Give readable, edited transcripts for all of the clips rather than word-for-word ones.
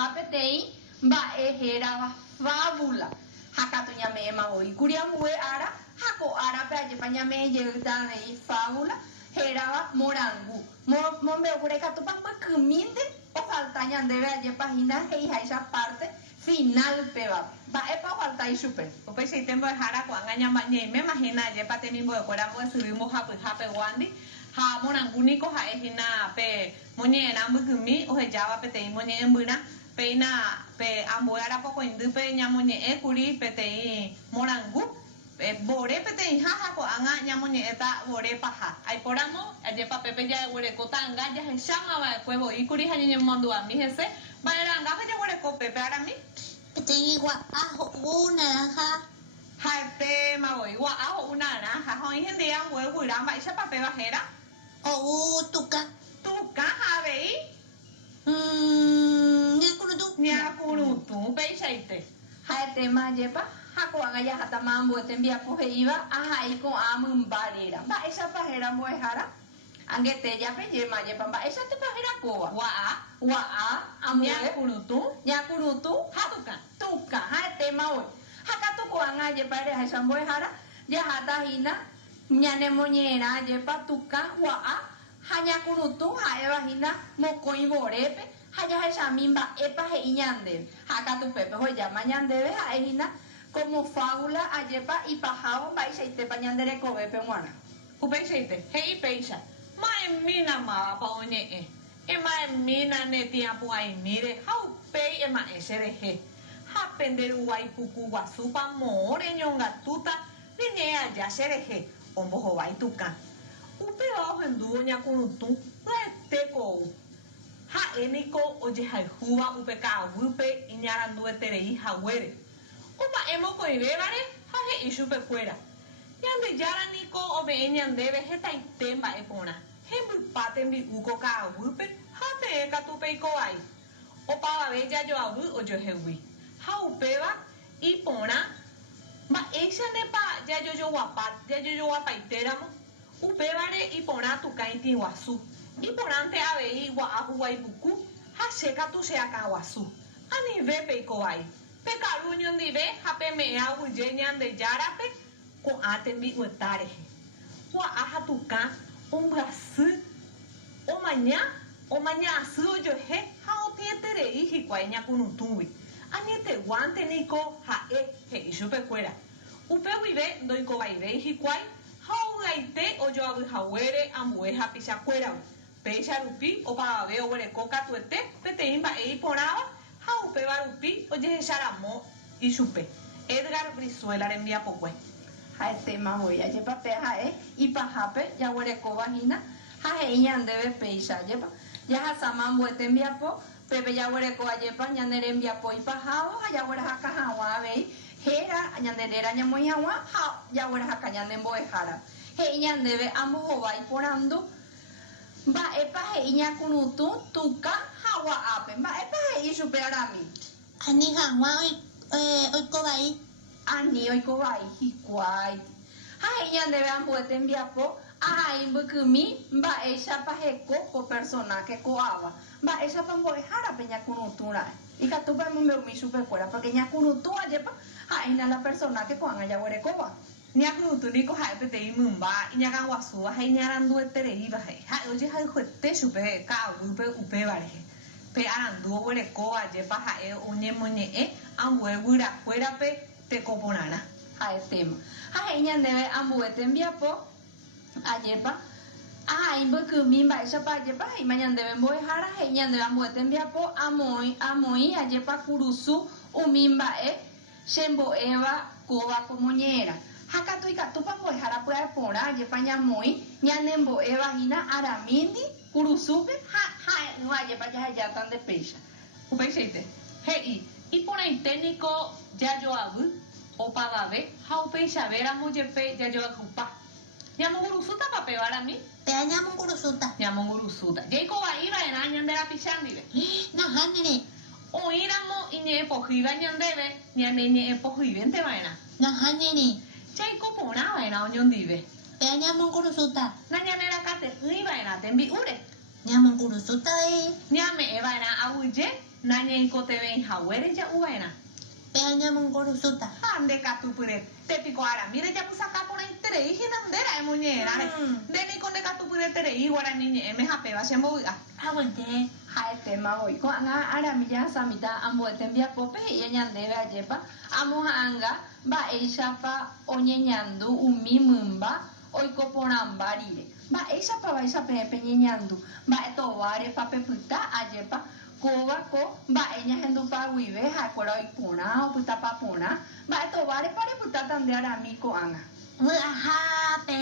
hapetei mba'eherava fábula hakatu ñame'ẽma oikuriambue ára ha ko árape ajépa ñame'ẽjeýtavei fábula hérava morangu mombe'upyre ikatúpa mykymínte ofalta ñandéve ajépahína he'iháicha parte final pévape mba'épa ofalta ichupe upéichaite mbo'ehára ko'ág̃a ñaiméma hína ajépa temimbo'ekuéra mbo'esyry mbohapyha pe Guandi ha morangúniko ha'ehína pe moñe'ẽrã mbykymi ohejáva peteĩ moñe'ẽmbyra peína pe ambue arapokõindýpe ñamoñe'ẽkuri peteĩ morangu vore peteĩ ha ko'ág̃a ñamoñe'ẽta vore paha aiporamo ajépa pépe jaguerekótanga jahechámava'ekuevoíkuri ha ñeñemomandu'ami hese mba'erangápe jaguereko pépe arami peteĩ gua'a ho'u naranja ha'etémavoi gua'a ho'u naranja ha oĩ hendive ambue guyra mba'éichapa péva héra ho'u tuka ha avei ñakurutu péichaite ha'etéma ajépa ha ko'ág̃a jaháta ambue tembiapo he'íva ahai ko'ã mymbárera mba'éichapa héra mbo'ehára angetéjape jéma ajépa mba'éichatepa héra kóva gua'a ambue ñakurutu ha tuka ha'etéma oĩ ha katu ko'ág̃a ajépa rehaicha mbo'ehára jaháta ñanemoñe'ẽrã ajépa tuka gua'a ha ñakurutu ha'evahína mokõi vorépe ha jahechami mba'épa he'i ñandéve ha katu pépe hojáma ñandéve ha'ehína como fábula ajépa ipahávo mba'eichaitépa ñanderekovépe g̃uarã upéichaite he'i péicha ma'ẽmína mávapa oñe'ẽ ema'ẽmína netiapu'ãimíre ha upéi ema'ẽ cherehe ha penderuvai puku guasúpa moõ reñongatúta riñe'ẽ aja cherehe ombohovái tuka upéva ohendúvo ñakurutu pya'etéko ou ha'éniko ojehayhúva upe ka'aguýpe iñarandueterei haguére opa'ẽ mokõivévare ha he'i chupekuéra ñandejára niko ome'ẽ ñandéve hetaite mba'e porã hembypa tembi'u ko ka'aguýpe ha peẽ katu peikovai opavave jajoavy ojoehegui ha upéva iporã mba'éichanepa jajojoguapaitéramo upévare iporã tukã itĩguasu iporãnte avei gua'a huguaipuku ha chékatu cheakã guasu anive peikovai pekaru ñondive ha peme'ẽ aguyje ñandejárape ko'ã tembi'ueta rehe gua'a ha tukã ombyasy omaña'asy ojohe ha otĩeterei hikuái ñakurutũgui añeteguánte niko ha'e he'i chupekuéra upe guive ndoikovaivéi hikuái ha ovy'aite ojoavyhaguére ambue ha pichakuéragui péicha rupi opavave oguereko katuete peteĩ mba'e iporãva ha upéva rupi ojehecharamo ichupe Edgar Brizuela rembiapokue ha'etéma voi ajépa pe ha'e ipahápe jaguerekovahína ha he'i ñandéve péicha ajépa jahasáma ambue tembiapo pépe jaguereko ajépa ñane rembiapo ipahávo ha jaguerahaka hag̃ua avei héra ñanderera ñamoĩ hag̃ua ha jaguerahaka ñande mbo'ehára he'i ñandéve ambohovái porandu mba'épa he'i ñakurutu tuka ha gua'ápe mba'épa he'i chupe arami ani hag̃ua oikovai ani oikovai hikuái ha he'i ñandéve ambue tembiapo ahai mbykymi mba'éichapa heko ko personaje ko'áva mba'éichapa mbo'ehárape ñakurutúra'e ikatúpa emombe'umi chupekuéra porque ñakurutu ajépa ha'éhina la personaje ko'ág̃a jaguerekóva ñakurutu niko ha'e peteĩ mymba iñakãguasúva ha iñaranduetereíva ha'e ojehayhuete chupe ka'aguýpe upéva rehe pe arandu oguerekóva ajépa ha'e oñemoñe'ẽ ambue guyrakuérape tekoporãrã ha'etéma ha he'i ñandéve ambue tembiapo ajépa ahai mbykymi mba'éichapa ajépa he'íma ñandéve mbo'ehára he'i ñandéve ambue tembiapo amoĩ ajépa kurusu umi mba'e chembo'éva kóva komoñe'ẽrã ha katu ikatúpa mbo'ehára pya'e porã ajépa ñamoĩ ñanembo'evahína aramíndi kurusúpe ha ha'e'ỹva ajépa jahejáta nde péicha upéichaite he'i iporãiténiko jajoavy opavave ha upéichavéramo jepe jajoakypa ñamongurusútapa pévarami pea ñamongurusúta jaikovaívaera ñande rapichandive nahánere oĩramo iñe'ẽpohýva ñandéve ñane ñe'ẽpohýinteva'erã nahánere jaikoporãva'erã oñondive pea ñamongurusuta nañanerakate'ỹiva'erã tembi'úre ñamongurusuta ñame'ẽva'erã aguyje Naña iko te ven hawere ya uena. Peña mongorusuta. Ande katupure te pico ara. Mire ya pusa acá por entere y hinandera e muñera. De ni con de katupure tere y guarani ni me hape va sembo uga. Aguante. Hai tema hoy ko anga ara mi ya samita ambo tembia pope y ñandebe ayepa amo anga ba eisha pa oñeñandu umi mumba oiko porambarire ba eisha pa ba eisha pe peñeñandu ba eto ware pa peputa ayepa koba ko ba eña hendu pa wive ha kora ipuna o puta pa puna ba eto ware pare puta tande ara mi ko anga Muahape.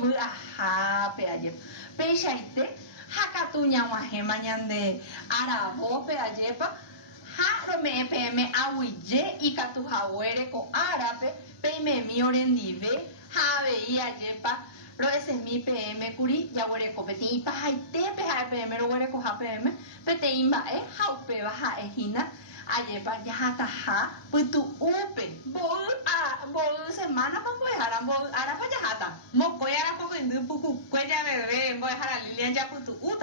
bu aha pe ayepa pe shaite hakatunya wahema ñande arabo pe ayepa ha rome pm awije ikatu hawere ko arape peme mi orendive have i ayepa ro ese mi pm kuri yawere ko peti pa haite pe ha pm ro were ko ha pm pete imba e haupe ba ha ehina ayepa yahata ha putu upe bo semana pa pues haran bo ara pa yahata Mo koyara poco indu puku kwenya bebé. Voy a dejar a Lilian ya putu uta.